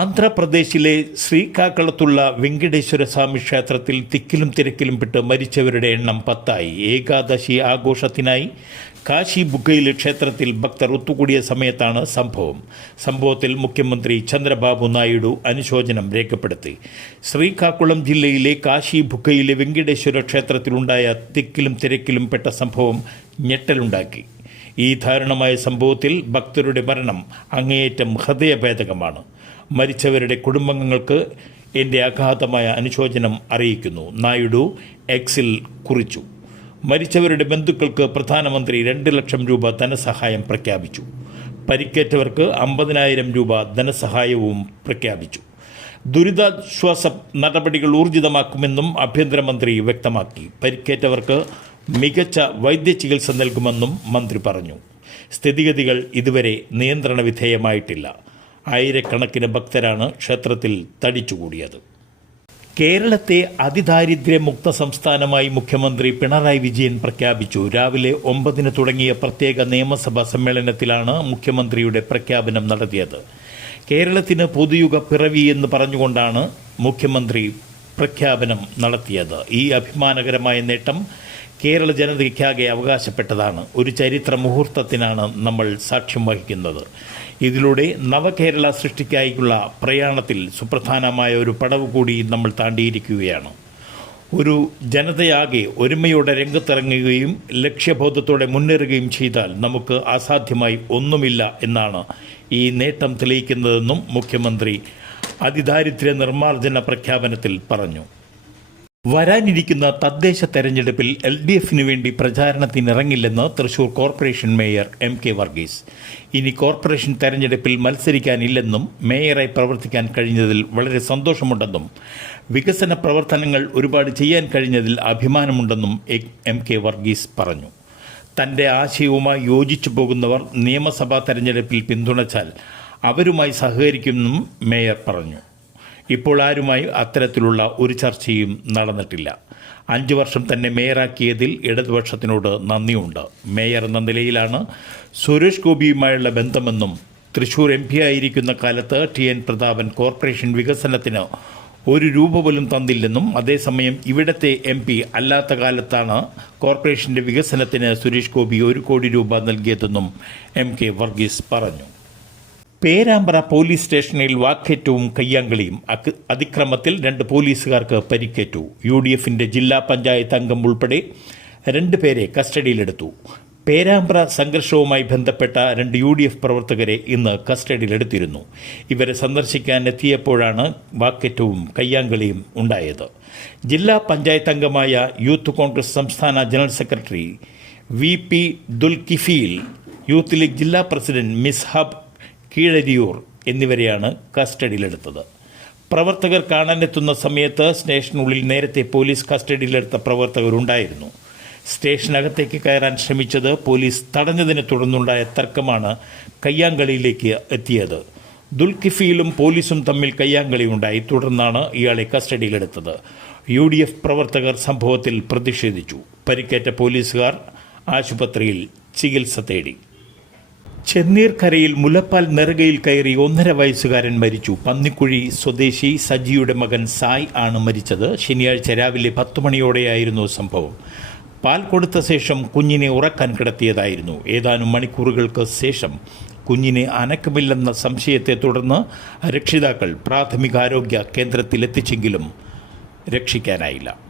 ആന്ധ്രാപ്രദേശിലെ ശ്രീകാക്കുളത്തുള്ള വെങ്കടേശ്വര സ്വാമി ക്ഷേത്രത്തിൽ തിക്കിലും തിരക്കിലും പെട്ട് മരിച്ചവരുടെ എണ്ണം പത്തായി. ഏകാദശി ആഘോഷത്തിനായി കാശി ബുക്കയിലെ ക്ഷേത്രത്തിൽ ഭക്തർ ഒത്തുകൂടിയ സമയത്താണ് സംഭവം. സംഭവത്തിൽ മുഖ്യമന്ത്രി ചന്ദ്രബാബു നായിഡു അനുശോചനം രേഖപ്പെടുത്തി. ശ്രീകാക്കുളം ജില്ലയിലെ കാശി ബുക്കയിലെ വെങ്കടേശ്വര ക്ഷേത്രത്തിലുണ്ടായ തിക്കിലും തിരക്കിലും പെട്ട സംഭവം ഞെട്ടലുണ്ടാക്കി. ഈ ദാരുണമായ സംഭവത്തിൽ ഭക്തരുടെ മരണം അങ്ങേയറ്റം ഹൃദയഭേദകമാണ്. മരിച്ചവരുടെ കുടുംബങ്ങൾക്ക് എന്റെ അഗാധമായ അനുശോചനം അറിയിക്കുന്നു. നായിഡു എക്സിൽ കുറിച്ചു. മരിച്ചവരുടെ ബന്ധുക്കൾക്ക് പ്രധാനമന്ത്രി രണ്ട് ലക്ഷം രൂപ ധനസഹായം പ്രഖ്യാപിച്ചു. പരിക്കേറ്റവർക്ക് അമ്പതിനായിരം രൂപ ധനസഹായവും പ്രഖ്യാപിച്ചു. ദുരിതാശ്വാസ നടപടികൾ ഊർജിതമാക്കുമെന്നും ആഭ്യന്തരമന്ത്രി വ്യക്തമാക്കി. പരിക്കേറ്റവർക്ക് മികച്ച വൈദ്യ ചികിത്സ നൽകുമെന്നും മന്ത്രി പറഞ്ഞു. സ്ഥിതിഗതികൾ ഇതുവരെ നിയന്ത്രണ വിധേയമായിട്ടില്ല. ആയിരക്കണക്കിന് ഭക്തരാണ് ക്ഷേത്രത്തിൽ തടിച്ചുകൂടിയത്. കേരളത്തെ അതിദാരിദ്ര്യമുക്ത സംസ്ഥാനമായി മുഖ്യമന്ത്രി പിണറായി വിജയൻ പ്രഖ്യാപിച്ചു. രാവിലെ ഒമ്പതിന് തുടങ്ങിയ പ്രത്യേക നിയമസഭാ സമ്മേളനത്തിലാണ് മുഖ്യമന്ത്രിയുടെ പ്രഖ്യാപനം നടത്തിയത്. കേരളത്തിന് പുതുയുഗ പിറവി എന്ന് പറഞ്ഞുകൊണ്ടാണ് മുഖ്യമന്ത്രി പ്രഖ്യാപനം നടത്തിയത്. ഈ അഭിമാനകരമായ നേട്ടം കേരള ജനതയ്ക്കാകെ അവകാശപ്പെട്ടതാണ്. ഒരു ചരിത്ര മുഹൂർത്തത്തിനാണ് നമ്മൾ സാക്ഷ്യം വഹിക്കുന്നത്. ഇതിലൂടെ നവകേരള സൃഷ്ടിക്കായിക്കുള്ള പ്രയാണത്തിൽ സുപ്രധാനമായ ഒരു പടവ് കൂടി നമ്മൾ താണ്ടിയിരിക്കുകയാണ്. ഒരു ജനതയാകെ ഒരുമയോടെ രംഗത്തിറങ്ങുകയും ലക്ഷ്യബോധത്തോടെ മുന്നേറുകയും ചെയ്താൽ നമുക്ക് അസാധ്യമായി ഒന്നുമില്ല എന്നാണ് ഈ നേട്ടം തെളിയിക്കുന്നതെന്നും മുഖ്യമന്ത്രി അതിദാരിദ്ര്യ നിർമ്മാർജന പ്രഖ്യാപനത്തിൽ പറഞ്ഞു. വരാനിരിക്കുന്ന തദ്ദേശ തെരഞ്ഞെടുപ്പിൽ എൽ ഡി എഫിന് വേണ്ടി പ്രചാരണത്തിനിറങ്ങില്ലെന്ന് Thrissur corporation mayor M K Varghese. ഇനി കോർപ്പറേഷൻ തെരഞ്ഞെടുപ്പിൽ മത്സരിക്കാനില്ലെന്നും മേയറായി പ്രവർത്തിക്കാൻ കഴിഞ്ഞതിൽ വളരെ സന്തോഷമുണ്ടെന്നും വികസന പ്രവർത്തനങ്ങൾ ഒരുപാട് ചെയ്യാൻ കഴിഞ്ഞതിൽ അഭിമാനമുണ്ടെന്നും എം കെ വർഗീസ് പറഞ്ഞു. തന്റെ ആശയവുമായി യോജിച്ചു പോകുന്നവർ നിയമസഭാ തെരഞ്ഞെടുപ്പിൽ പിന്തുണച്ചാൽ അവരുമായി സഹകരിക്കുമെന്നും മേയർ പറഞ്ഞു. ഇപ്പോൾ ആരുമായി അത്തരത്തിലുള്ള ഒരു ചർച്ചയും നടന്നിട്ടില്ല. അഞ്ചു വർഷം തന്നെ മേയറാക്കിയതിൽ ഇടതുപക്ഷത്തിനോട് നന്ദിയുണ്ട്. മേയർ എന്ന നിലയിലാണ് സുരേഷ് ഗോപിയുമായുള്ള ബന്ധമെന്നും തൃശൂർ എം പി ആയിരിക്കുന്ന കാലത്ത് ടി എൻ പ്രതാപൻ കോർപ്പറേഷൻ വികസനത്തിന് ഒരു രൂപ പോലും തന്നില്ലെന്നും അതേസമയം ഇവിടത്തെ എം പി അല്ലാത്ത കാലത്താണ് കോർപ്പറേഷന്റെ വികസനത്തിന് സുരേഷ് ഗോപി ഒരു കോടി രൂപ നൽകിയതെന്നും എം കെ വർഗീസ് പറഞ്ഞു. പേരാമ്പ്ര പോലീസ് സ്റ്റേഷനിൽ വാക്കേറ്റവും കയ്യാങ്കളിയും അതിക്രമത്തിൽ രണ്ട് പോലീസുകാർക്ക് പരിക്കേറ്റു. യു ഡി എഫിന്റെ ജില്ലാ പഞ്ചായത്ത് അംഗം ഉൾപ്പെടെ രണ്ട് പേരെ കസ്റ്റഡിയിലെടുത്തു. പേരാമ്പ്ര സംഘർഷവുമായി ബന്ധപ്പെട്ട രണ്ട് യു ഡി എഫ് പ്രവർത്തകരെ ഇന്ന് കസ്റ്റഡിയിലെടുത്തിരുന്നു. ഇവരെ സന്ദർശിക്കാൻ എത്തിയപ്പോഴാണ് വാക്കേറ്റവും കയ്യാങ്കളിയും ഉണ്ടായത്. ജില്ലാ പഞ്ചായത്ത് അംഗമായ യൂത്ത് കോൺഗ്രസ് സംസ്ഥാന general secretary V P Dulkifil youth league ജില്ലാ പ്രസിഡന്റ് മിസ്ഹബ് കീഴരിയൂർ എന്നിവരെയാണ് കസ്റ്റഡിയിലെടുത്തത്. പ്രവർത്തകർ കാണാനെത്തുന്ന സമയത്ത് സ്റ്റേഷനുള്ളിൽ നേരത്തെ പോലീസ് കസ്റ്റഡിയിലെടുത്ത പ്രവർത്തകരുണ്ടായിരുന്നു. സ്റ്റേഷനകത്തേക്ക് കയറാൻ ശ്രമിച്ചത് പോലീസ് തടഞ്ഞതിനെ തുടർന്നുണ്ടായ തർക്കമാണ് കയ്യാങ്കളിയിലേക്ക് എത്തിയത്. ദുൽഖിഫിയിലും പോലീസും തമ്മിൽ കയ്യാങ്കളിയുണ്ടായി. തുടർന്നാണ് ഇയാളെ കസ്റ്റഡിയിലെടുത്തത്. യു ഡി എഫ് പ്രവർത്തകർ സംഭവത്തിൽ പ്രതിഷേധിച്ചു. പരിക്കേറ്റ പോലീസുകാർ ആശുപത്രിയിൽ ചികിത്സ തേടി. ചെന്നീർക്കരയിൽ മുലപ്പാൽ നെറുകയിൽ കയറി ഒന്നര വയസ്സുകാരൻ മരിച്ചു. പന്നിക്കുഴി സ്വദേശി സജിയുടെ മകൻ സായ് ആണ് മരിച്ചത്. ശനിയാഴ്ച രാവിലെ പത്ത് മണിയോടെയായിരുന്നു സംഭവം. പാൽ കൊടുത്ത ശേഷം കുഞ്ഞിനെ ഉറക്കാൻ കിടത്തിയതായിരുന്നു. ഏതാനും മണിക്കൂറുകൾക്ക് ശേഷം കുഞ്ഞിനെ അനക്കമില്ലെന്ന സംശയത്തെ തുടർന്ന് രക്ഷിതാക്കൾ പ്രാഥമികാരോഗ്യ കേന്ദ്രത്തിലെത്തിച്ചെങ്കിലും രക്ഷിക്കാനായില്ല.